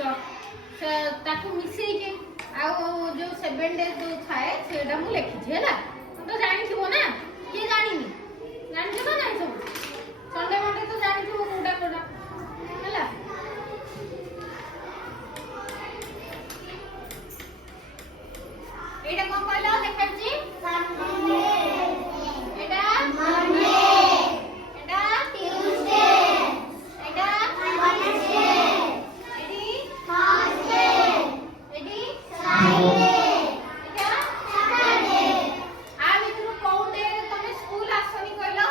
ताकू मिसेइके आउ जो 7 डेज जो थाए सेटा मु लिखिछि हैला तो जानि थिबो ना के जानिनी जानि थिबो ना सब संडे मंडे तो जानि थिबो कोडा कोडा हैला एटा कोन कहला देखाछि संडे एटा मंडे एटा ट्यूसडे एटा वेडनेसडे एडी थर्सडे एडी फ्राइडे एटा सैटरडे आ मित्रु कोन डे तमे स्कूल आसनी कहलो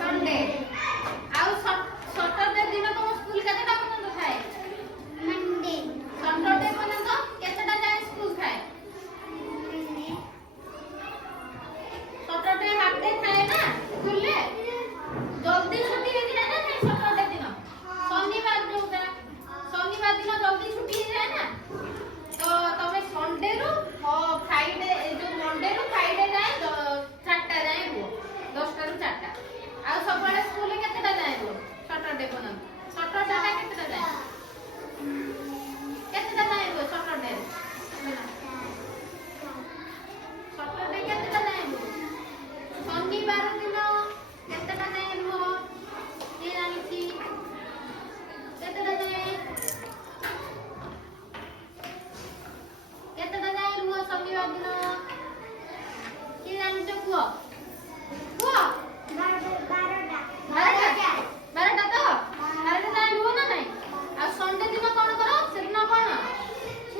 संडे आउ सैटरडे दिन तम स्कूल केतेटा पर्यंत थाए मंडे सैटरडे पर्यंत केतेटा जाय स्कूल थाए सैटरडे हाफ डे थाए ना स्कूल ले जल्दी छुट्टी हो जाए ना नहीं सैटरडे दिन शनिवार जोटा शनिवार दिन जल्दी छुट्टी हो जाए ना तो तमे संडे रो फ्राइडे जो मंडे रो फ्राइडे जाए 4टा जाए हो 10टा रो 4टा आ सबले स्कूल केतेटा जाए हो सैटरडे पर्यंत सैटरडे टा केतेटा जाए केतेटा जाए हो सैटरडे सैटरडे केतेटा जाए हो शनिवार दिन केतेटा जाए हो ये जानि छी केतेटा जाए केतेटा जाए हो शनिवार दिन ये जानि छ कुआ कुआ 12टा 12टा तो 12टा जाए हो ना नहीं आ संडे दिन कोन करो सेदिन कोन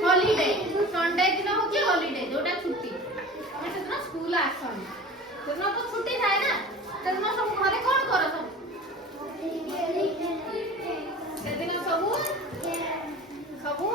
हॉलिडे संडे दिन होची हॉलिडे जोटा छुट्टी हमें सेदिन स्कूल आसनी सेदिन तो छुट्टी थाए ना सेदिन सब घरे कोन करो सब सेदिन सबु